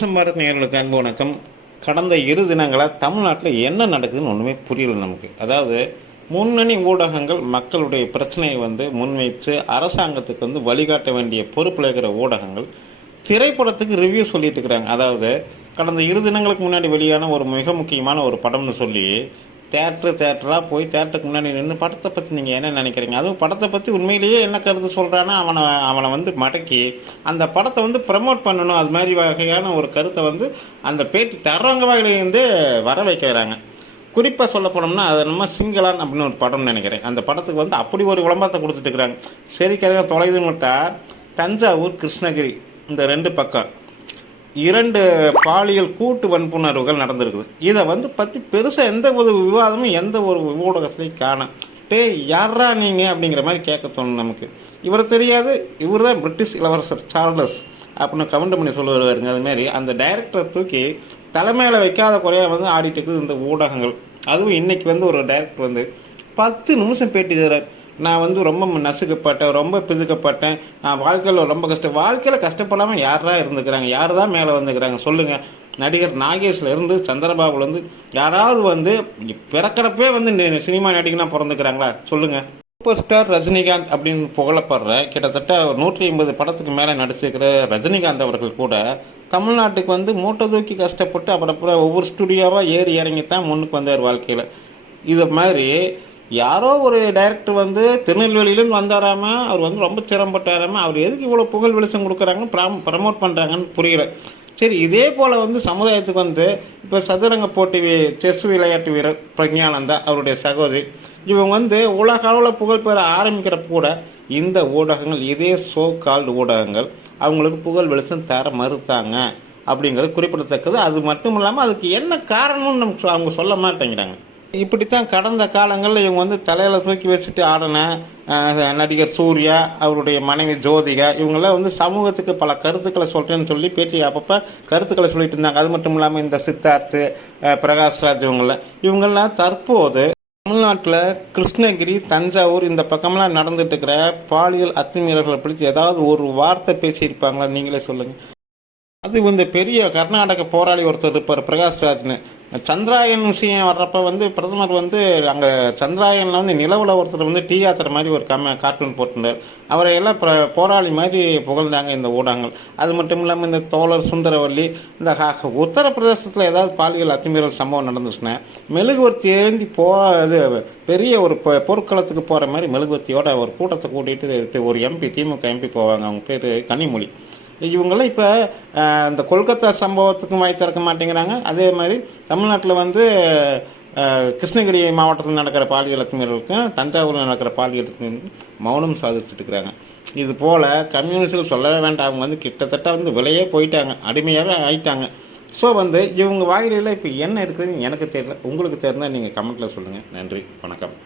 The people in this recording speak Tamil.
பாரத் நேயர்களுக்கு அன்பு வணக்கம். கடந்த 2 தினங்களாக தமிழ்நாட்டில் என்ன நடக்குதுன்னு ஒன்றுமே புரியல நமக்கு. அதாவது முன்னணி ஊடகங்கள் மக்களுடைய பிரச்சனையை முன்வைத்து அரசாங்கத்துக்கு வழிகாட்ட வேண்டிய பொறுப்பில் இருக்கிற ஊடகங்கள் திரைப்படத்துக்கு ரிவ்யூ சொல்லிட்டு இருக்கிறாங்க. அதாவது கடந்த 2 தினங்களுக்கு முன்னாடி வெளியான ஒரு மிக முக்கியமான ஒரு படம்னு சொல்லி தேட்டராக போய் தேட்டருக்கு முன்னாடி நின்று படத்தை பற்றி நீங்கள் என்ன நினைக்கிறீங்க, அதுவும் படத்தை பற்றி உண்மையிலேயே என்ன கருத்து சொல்கிறான்னா அவனை மடக்கி அந்த படத்தை ப்ரமோட் பண்ணணும், அது மாதிரி வகையான ஒரு கருத்தை அந்த பேட்டி தர்றவங்க வகையிலேருந்து வர வைக்கிறாங்க. குறிப்பாக சொல்ல போனோம்னா அது நம்ம சிங்களான் அப்படின்னு ஒரு படம்னு நினைக்கிறேன். அந்த படத்துக்கு அப்படி ஒரு விளம்பரத்தை கொடுத்துட்டு இருக்கிறாங்க. சரி கிடையாது, தொலைதுன்னு விட்டா தஞ்சாவூர் கிருஷ்ணகிரி இந்த 2 பக்கம் 2 பாலியல் கூட்டு வன்புணர்வுகள் நடந்திருக்குது. இதை பற்றி பெருசாக எந்த ஒரு விவாதமும் எந்த ஒரு ஊடகத்துலையும் காணும். யாரா நீங்கள் அப்படிங்கிற மாதிரி கேட்க தோணும் நமக்கு. இவர் தெரியாது, இவர் தான் பிரிட்டிஷ் இளவரசர் சார்லஸ் அப்படின்னு கமெண்ட் பண்ணி சொல்லுவாருங்க. அதுமாரி அந்த டைரக்டரை தூக்கி தலைமையில் வைக்காத குறையாக ஆடிட்டு இருக்குது இந்த ஊடகங்கள். அதுவும் இன்னைக்கு ஒரு டைரக்டர் 10 நிமிஷம் பேட்டி தர்றார். நான் ரொம்ப நசுக்கப்பட்டேன், ரொம்ப பிதுக்கப்பட்டேன், நான் வாழ்க்கையில் ரொம்ப வாழ்க்கையில் கஷ்டப்படாமல் யாரா இருந்துக்கிறாங்க, யார் தான் மேலே வந்துக்கிறாங்க சொல்லுங்கள். நடிகர் நாகேஷ்ல இருந்து சந்திரபாபுலேருந்து யாராவது பிறக்கிறப்பே சினிமா நடிகனா பிறந்துக்கிறாங்களா சொல்லுங்கள். சூப்பர் ஸ்டார் ரஜினிகாந்த் அப்படின்னு புகழப்படுற கிட்டத்தட்ட 150 படத்துக்கு மேலே நடிச்சிருக்கிற ரஜினிகாந்த் அவர்கள் கூட தமிழ்நாட்டுக்கு மூட்டை தூக்கி கஷ்டப்பட்டு அப்புறம் ஒவ்வொரு ஸ்டுடியோவாக ஏறி இறங்கித்தான் முன்னுக்கு வந்தார் வாழ்க்கையில். இது மாதிரி யாரோ ஒரு டைரக்டர் திருநெல்வேலியிலேருந்து வந்தாராம, அவர் ரொம்ப சிரமப்பட்டாராம, அவர் எதுக்கு இவ்வளோ புகழ் வெளிச்சம் கொடுக்குறாங்கன்னு ப்ரமோட் பண்ணுறாங்கன்னு புரியல. சரி, இதே போல் சமுதாயத்துக்கு இப்போ சதுரங்க போட்டி செஸ் விளையாட்டு வீரர் பிரக்ஞானந்தா அவருடைய சகோதரி இவங்க உலக அளவில் புகழ் பெற ஆரம்பிக்கிறப்ப கூட இந்த ஊடகங்கள், இதே சோ கால்டு ஊடகங்கள் அவங்களுக்கு புகழ் வெளிச்சம் தர மறுத்தாங்க அப்படிங்கிறது குறிப்பிடத்தக்கது. அது மட்டும் இல்லாமல் அதுக்கு என்ன காரணம்னு நமக்கு அவங்க சொல்ல மாட்டேங்கிறாங்க. இப்படித்தான் கடந்த காலங்களில் இவங்க தலையில் தூக்கி வச்சுட்டு ஆடின நடிகர் சூர்யா, அவருடைய மனைவி ஜோதிகா, இவங்கெல்லாம் சமூகத்துக்கு பல கருத்துக்களை சொல்கிறேன்னு சொல்லி பேட்டி அப்பப்போ கருத்துக்களை சொல்லிட்டு இருந்தாங்க. அது மட்டும் இல்லாமல் இந்த சித்தார்த்து, பிரகாஷ்ராஜ் இவங்கெல்லாம் தற்போது தமிழ்நாட்டில் கிருஷ்ணகிரி, தஞ்சாவூர் இந்த பக்கம்லாம் நடந்துட்டு இருக்கிற பாலியல் அத்துமீறல்களை பற்றி ஏதாவது ஒரு வார்த்தை பேசியிருப்பாங்களா நீங்களே சொல்லுங்கள். அது பெரிய கர்நாடக போராளி ஒருத்தர் இருப்பார் பிரகாஷ்ராஜ்னு. சந்திராயன் விஷயம் வர்றப்ப பிரதமர் அங்கே சந்திராயனில் நிலவில் ஒருத்தர் டீ யாத்திரை மாதிரி ஒரு கார்ட்டூன் போட்டிருந்தார். அவரை எல்லாம் போராளி மாதிரி புகழ்ந்தாங்க இந்த ஊடகங்கள். அது மட்டும் இல்லாமல் இந்த தோழர் சுந்தரவல்லி, இந்த உத்தரப்பிரதேசத்தில் ஏதாவது பாலியல் அத்துமீறல் சம்பவம் நடந்துச்சுன்னா மெழுகுவர்த்தி ஏந்தி பெரிய ஒரு போர்க்களத்துக்கு போகிற மாதிரி மெழுகுவர்த்தியோட ஒரு கூட்டத்தை கூட்டிகிட்டு ஒரு எம்பி, திமுக எம்பி போவாங்க. அவங்க பேர் கனிமொழி. இவங்கெல்லாம் இப்போ இந்த கொல்கத்தா சம்பவத்துக்கும் வாய் திறக்க மாட்டேங்கிறாங்க. அதே மாதிரி தமிழ்நாட்டில் கிருஷ்ணகிரி மாவட்டத்தில் நடக்கிற பாலியல் அத்துமீறலுக்கும் தஞ்சாவூரில் நடக்கிற பாலியல் அத்துமீறலுக்கும் மௌனம் சாதிச்சுட்டு இருக்கிறாங்க. இது போல் கம்யூனிஸ்டில் சொல்லவே வேண்டாம். அவங்க கிட்டத்தட்ட விலையே போயிட்டாங்க, அடிமையாகவே ஆயிட்டாங்க. ஸோ இவங்க வாயிலையில் இப்போ என்ன இருக்குதுன்னு எனக்கு தெரியல. உங்களுக்கு தெரிந்தால் நீங்கள் கமெண்ட்டில் சொல்லுங்கள். நன்றி, வணக்கம்.